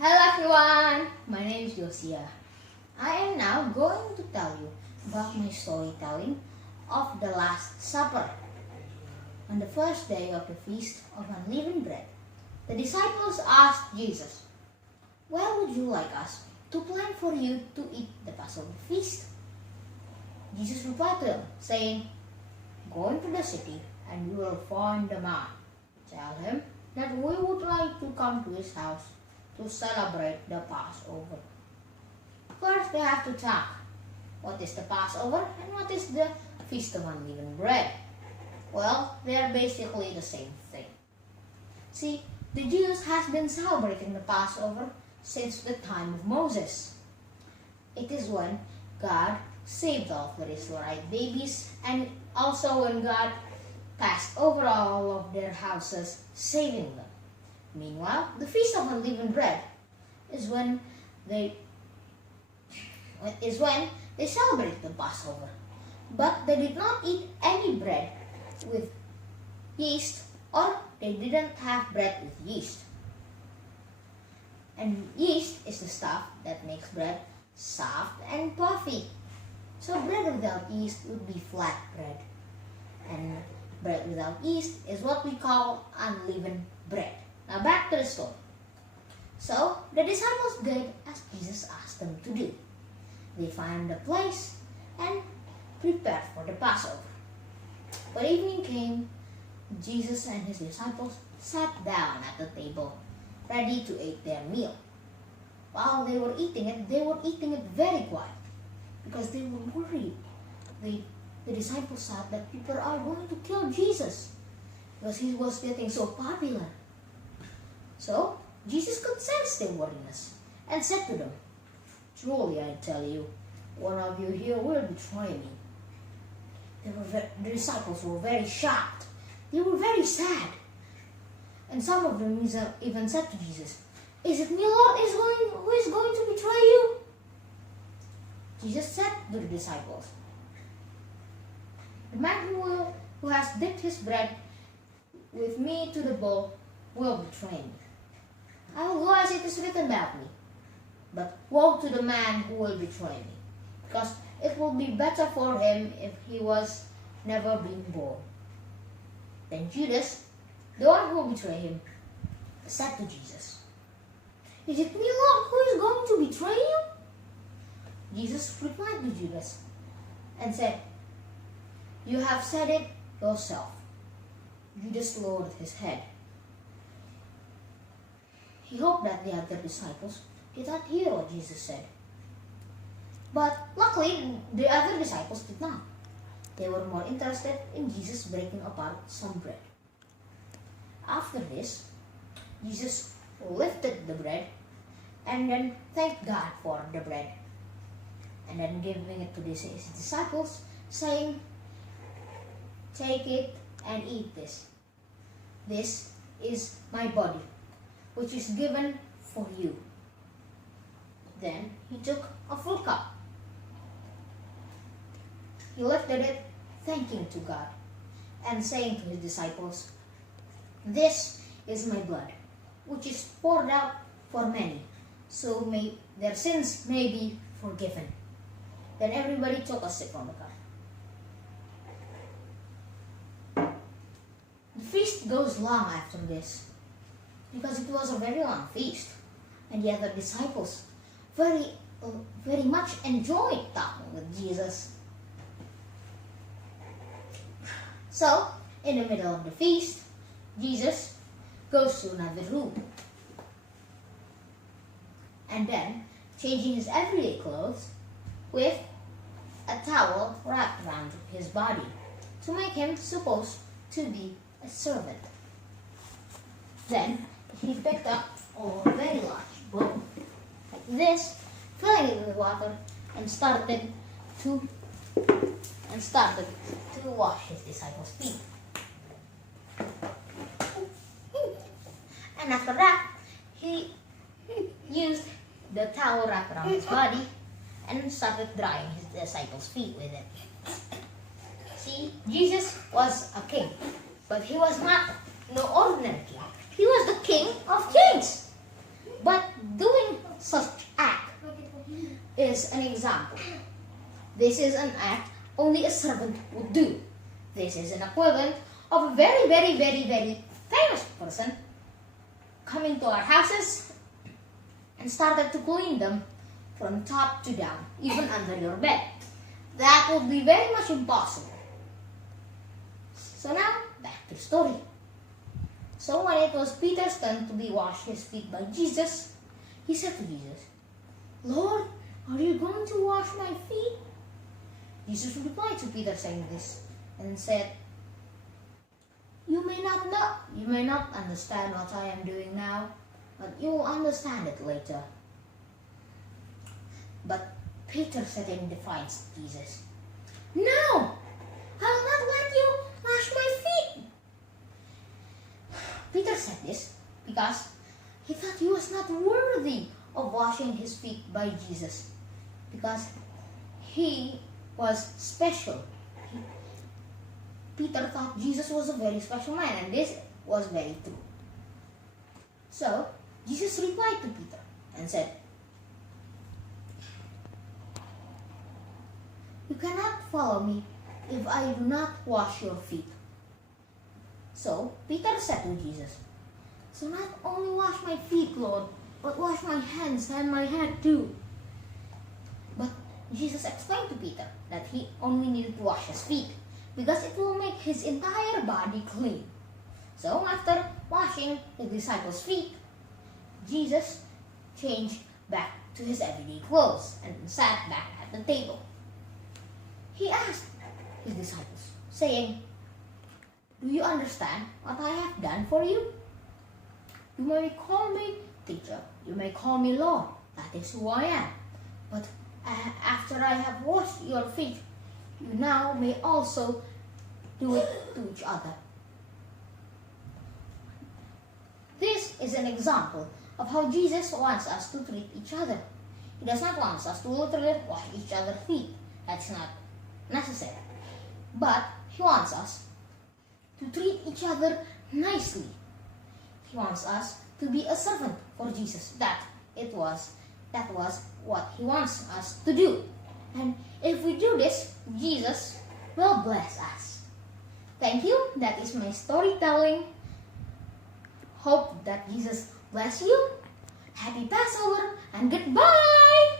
Hello everyone, my name is Josiah. I am now going to tell you about my storytelling of the Last Supper. On the first day of the Feast of Unleavened Bread, the disciples asked Jesus, "Where would you like us to plan for you to eat the Passover feast?" Jesus replied to them, saying, "Go into the city and you will find the man. Tell him that we would like to come to his house to celebrate the Passover." First, they have to talk. What is the Passover and what is the Feast of Unleavened Bread? Well, they are basically the same thing. See, the Jews has been celebrating the Passover since the time of Moses. It is when God saved all of the Israelite babies, and also when God passed over all of their houses, saving them. Meanwhile, the Feast of Unleavened Bread is when they celebrate the Passover. But they did not eat any bread with yeast, or they didn't have bread with yeast. And yeast is the stuff that makes bread soft and puffy. So bread without yeast would be flat bread. And bread without yeast is what we call unleavened bread. Now back to the story. So the disciples did as Jesus asked them to do. They found a place and prepared for the Passover. When evening came, Jesus and his disciples sat down at the table, ready to eat their meal. While they were eating it very quiet because they were worried. The disciples thought that people are going to kill Jesus because he was getting so popular. So Jesus could sense their worriness and said to them, "Truly I tell you, one of you here will betray me." The disciples were very shocked. They were very sad. And some of them even said to Jesus, "Is it me, Lord, who is going to betray you?" Jesus said to the disciples, "The man who has dipped his bread with me to the bowl will betray me. I will go as it is written about me. But woe to the man who will betray me, because it will be better for him if he was never been born." Then Judas, the one who will betray him, said to Jesus, "Is it me, Lord, who is going to betray you?" Jesus replied to Judas and said, "You have said it yourself." Judas lowered his head. He hoped that the other disciples did not hear what Jesus said. But luckily, the other disciples did not. They were more interested in Jesus breaking apart some bread. After this, Jesus lifted the bread and then thanked God for the bread, and then giving it to his disciples, saying, "Take it and eat this. This is my body, which is given for you." Then he took a full cup. He lifted it, thanking to God, and saying to his disciples, "This is my blood, which is poured out for many, so their sins may be forgiven." Then everybody took a sip from the cup. The feast goes long after this, because it was a very long feast, and the other disciples very much enjoyed talking with Jesus. So, in the middle of the feast, Jesus goes to another room, and then, changing his everyday clothes with a towel wrapped around his body to make him supposed to be a servant. Then he picked up a very large bowl, like this, filling it with water, and started to wash his disciples' feet. And after that, he used the towel wrapped around his body and started drying his disciples' feet with it. See, Jesus was a king, but he was not no ordinary king. He was the King of Kings. But doing such act is an example. This is an act only a servant would do. This is an equivalent of a very, very, very, very famous person coming to our houses and started to clean them from top to down, even under your bed. That would be very much impossible. So now, back to the story. So when it was Peter's turn to be washed his feet by Jesus, he said to Jesus, "Lord, are you going to wash my feet?" Jesus replied to Peter saying this and said, You may not understand what I am doing now, but you will understand it later." But Peter said in defiance to Jesus, "No, I will not let you wash my feet." Peter said this because he thought he was not worthy of washing his feet by Jesus, because he was special. Peter thought Jesus was a very special man, and this was very true. So Jesus replied to Peter and said, "You cannot follow me if I do not wash your feet." So Peter said to Jesus, "So not only wash my feet, Lord, but wash my hands and my head too." But Jesus explained to Peter that he only needed to wash his feet because it will make his entire body clean. So after washing his disciples' feet, Jesus changed back to his everyday clothes and sat back at the table. He asked his disciples, saying, "Do you understand what I have done for you? You may call me teacher, you may call me Lord, that is who I am. But after I have washed your feet, you now may also do it to each other." This is an example of how Jesus wants us to treat each other. He does not want us to literally wash each other's feet. That's not necessary. But he wants us to treat each other nicely. He wants us to be a servant for Jesus. That was what he wants us to do. And if we do this, Jesus will bless us. Thank you. That is my storytelling. Hope that Jesus bless you. Happy Passover and goodbye.